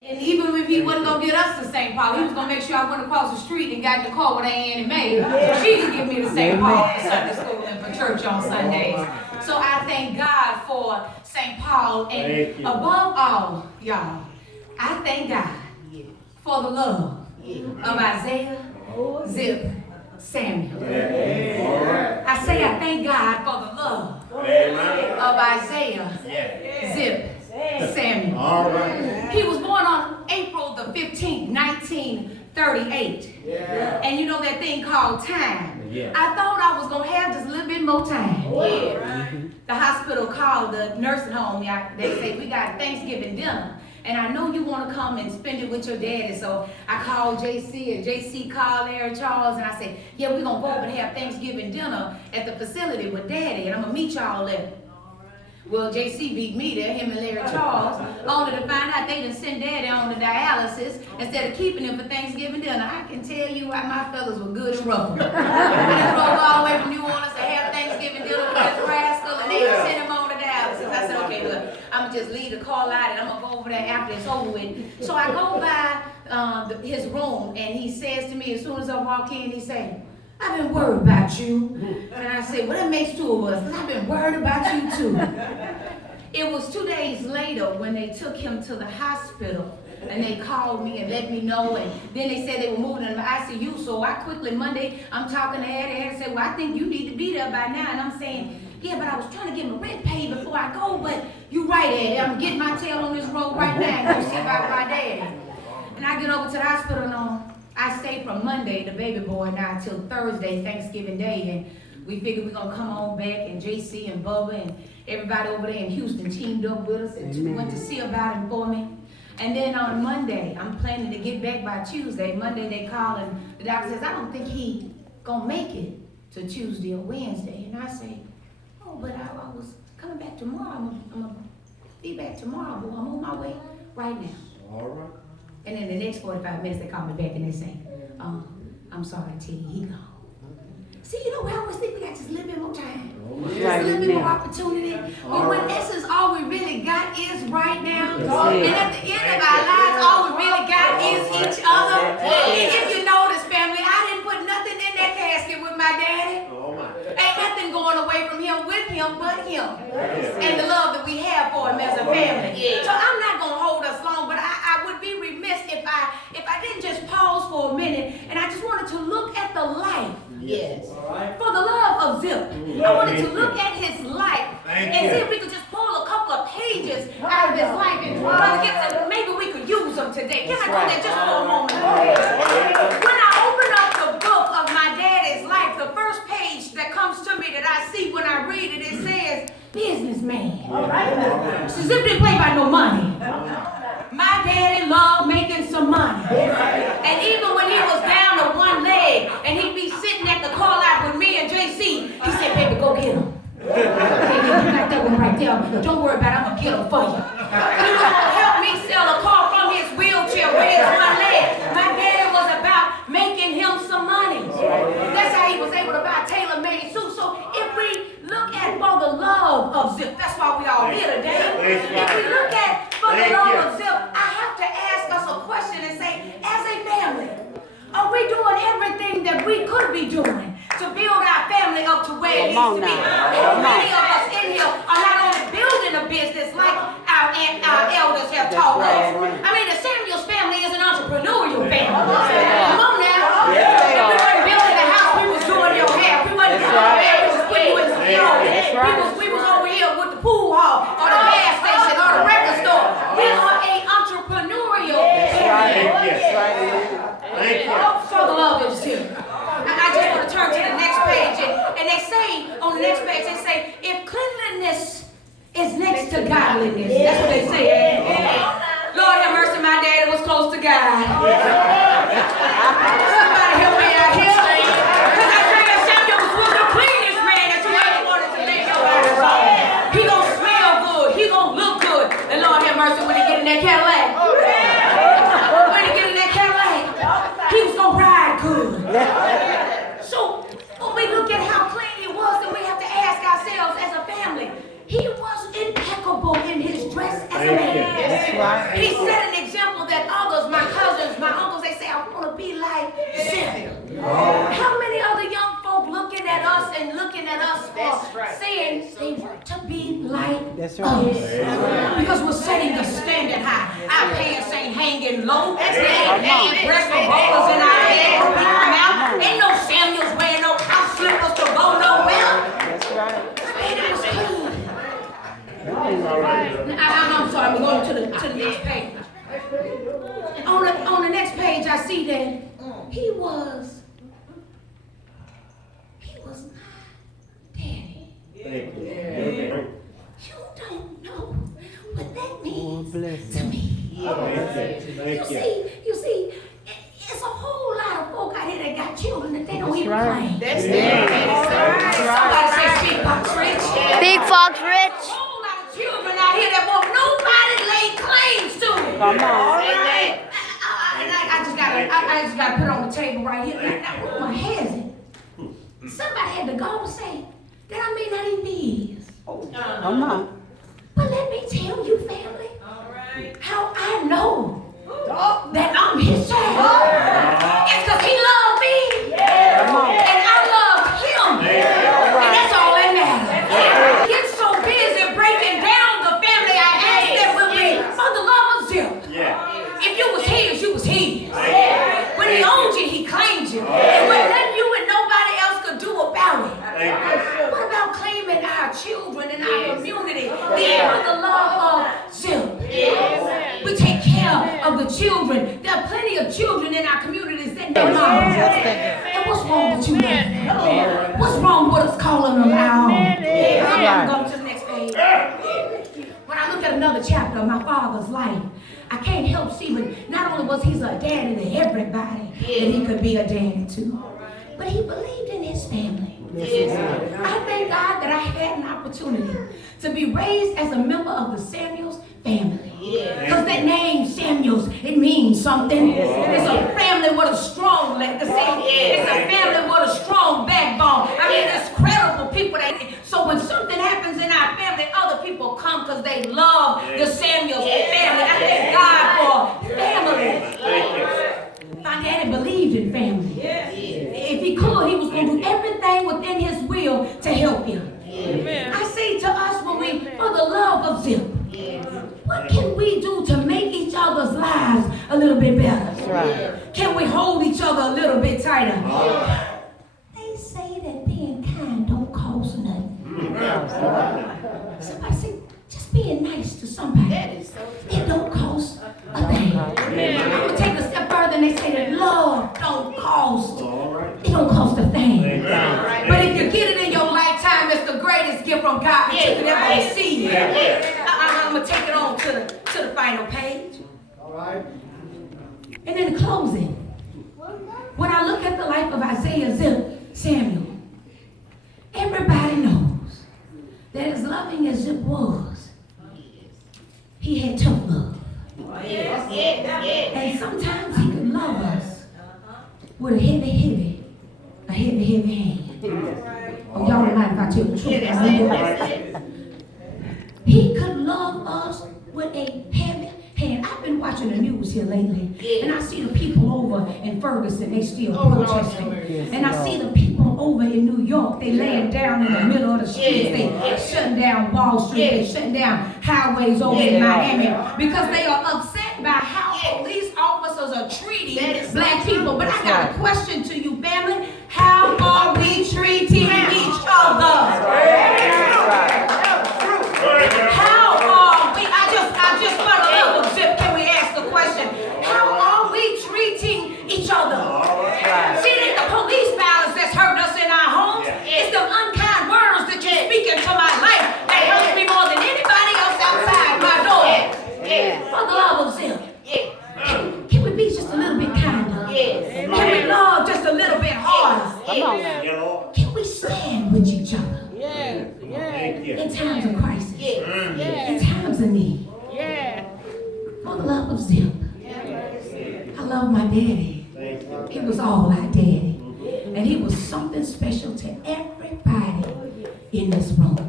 And even if he wasn't going to get us to St. Paul, he was going to make sure I went across the street and got in the car with Aunt Annie Mae. So she could give me to St. Paul for Sunday school and for church on Sundays. So I thank God for St. Paul. And above all, y'all, I thank God for the love of Isaiah, Zip, Samuel. I say I thank God for the love of Isaiah, Zip, Samuel. All right. He was born on April the 15th, 1938. And you know that thing called time. I thought I was going to have just a little bit more time. The hospital called the nursing home. They say, we got Thanksgiving dinner. And I know you want to come and spend it with your daddy. So I called JC, and JC called Larry Charles, and I said, yeah, we're going to go over and have Thanksgiving dinner at the facility with daddy, and I'm going to meet y'all there. Well, JC beat me there, him and Larry Charles, only to find out they done sent daddy on to dialysis instead of keeping him for Thanksgiving dinner. I can tell you why my fellas were good and rough. They drove all the way from New Orleans to have Thanksgiving dinner with this rascal, and they sent him on to dialysis. I said, okay, well, I'm going to just leave the call out, and I'm going to go over there after it's over with. So I go by his room, and he says to me, as soon as I walk in, he says, I've been worried about you. And I said, well, that makes two of us, because I've been worried about you too. It was 2 days later when they took him to the hospital, and they called me and let me know, and then they said they were moving him to ICU, so I quickly, Monday, I'm talking to Eddie, and said, well, I think you need to be there by now, and I'm saying, yeah, but I was trying to get my rent paid before I go, but you right, Eddie, I'm getting my tail on this road right now, and go see about my daddy. And I get over to the hospital, and I stayed from Monday, the baby boy, now till Thursday, Thanksgiving Day, and we figured we're gonna come on back, and JC and Bubba and everybody over there in Houston teamed up with us and went to see about him for me. And then on Monday, I'm planning to get back by Tuesday. Monday they call and the doctor says, I don't think he gonna make it to Tuesday or Wednesday. And I say, oh, but I was coming back tomorrow. I'm gonna be back tomorrow, but I'm on my way right now. All right. And in the next 45 minutes, they call me back and they say, I'm sorry to tell you, he gone. See, you know, we always think we got just a little bit more time. Just a little bit more opportunity. But when essence, all we really got is right now. And at the end of our lives, all we really got is each other. If you notice, family, I didn't put nothing in that casket with my daddy. Ain't nothing going away from him with him but him. And the love that we have for him as a family. So I'm not going to hold us long, but I would be remiss if I didn't just pause for a minute and I just wanted to look at the life. Yes. For the love of Zip. I wanted to look at his life and see if we could just pull a couple of pages out of his life and maybe we could use them today. Can I go there just for a moment? When I open up the book of my daddy's life, the first page that comes to me that I see when I read it, it says, businessman. So Zip didn't play by no money. My daddy loved making some money. And even when he was down to one leg and he'd be sitting at the call out with me and JC, he said, baby, go get him. Baby, you got that one right there. Don't worry about it, I'm going to get him for you. He was going to help me sell a car from his wheelchair with his one leg. My daddy was about making him some money. That's how he was able to buy tailor-made suits. So if we look at for the love of Zip, that's why we all here today. If we look at for the love of Zip, I have to ask us a question and say, as a family, are we doing everything that we could be doing to build our family up to where it needs to be? And many of us in here are not only building a business like our elders have taught us. I mean, the Samuels family is an entrepreneurial family. Come on now. We weren't building a house, we was doing your hair. We wasn't doing your hair, we was putting you in some clothes. We was over here with the pool hall or the gas station or the record store. We are a entrepreneurial family. For the love of Zip. I just want to turn to the next page. And they say, on the next page, they say, if cleanliness is next to godliness. That's what they say. Lord have mercy, my daddy was close to God. Somebody help me out here. Because I say that Samuel was one of the cleanest man that you ever wanted to lay your eyes on. He gonna smell good. He gonna look good. And Lord have mercy when he get in that Cadillac. When he get in that Cadillac, he was gonna ride good. So when we look at how clean he was, then we have to ask ourselves as a family, he was impeccable in his dress as a man. He set an example that be like That's us. right. Because we're setting the standard high. Our pants ain't hanging low. Ain't breast rollers in our head when we come out. Ain't no Samuels wearing no house slippers to go nowhere. That's right. And it was clean. I'm sorry, I'm going to the next page. On the next page, I see that he was my daddy. You don't know what that means to me. You see, it's a whole lot of folk out here that got children that they don't even claim. That's right. Somebody say Big Fox Rich. Big Fox Rich. A whole lot of children out here that won't nobody lay claims to. Come on. And I just gotta put it on the table right here. Now, rumor has it. Somebody had to go and say that I may not even be his. Come on. But let me tell you, family, how I know that I'm his child. It's because he loved me. And I love him. And that's all that matters. He gets so busy breaking down the family. I asked them when we, for the love of Zip. If you was his, you was his. When he owned you, he claimed you. And when nothing you and nobody else could do about it. What about claiming our children and our community? For the love of Zip. We take care of the children. There are plenty of children in our communities that know moms. And what's wrong with you, man? What's wrong with us calling them our own? I'm going to the next page. When I look at another chapter of my father's life, I can't help see, but not only was he a daddy to everybody that he could be a daddy to, but he believed in his family. I thank God that I had an opportunity to be raised as a member of the Samuels family. Because that name Samuels, it means something. It's a family with a strong legacy. It's a family with a strong backbone. I mean, it's credible people. So when something happens in our family, other people come because they love the Samuels family. I thank God for family. My daddy believed in family. If he could, he was going to do everything within his will to help you. I say to us when we, for the love of Zip, what can we do to make each other's lives a little bit better? Can we hold each other a little bit tighter? They say that being kind don't cost nothing. Somebody say, just being nice to somebody, it don't cost a thing. I'm going to take a step further and they say that love don't cost. It don't cost a thing. But if you get it in your lifetime, it's the greatest gift from God that you could ever receive. I'm going to take it on to the final page. And in closing, when I look at the life of Isaiah Zip Samuel, everybody knows that as loving as Zip was, he had tough love. And sometimes he could love us with a heavy hand. Oh, y'all don't mind if I tell the truth. He could love us with a heavy hand. I've been watching the news here lately, and I see the people over in Ferguson, they still protesting. And I see the people over in New York, they laying down in the middle of the streets, they shutting down Wall Street, they shutting down highways over in Miami, because they are upset by how police officers are treating black people. But I got a question to you, family. How are we treating each other? How are we? I just for the love of Zip, can we ask the question? How are we treating each other? See, it ain't the police violence that's hurt us in our homes. It's the unkind words that you speak into my life that hurts me more than anybody else outside my door. For the love of Zip, can we be just a little bit kinder? Can we love just a little bit harder? Can we stand with each other? In times of crisis, in times of need. For the love of Zip, I love my daddy. He was all our daddy. And he was something special to everybody in this room.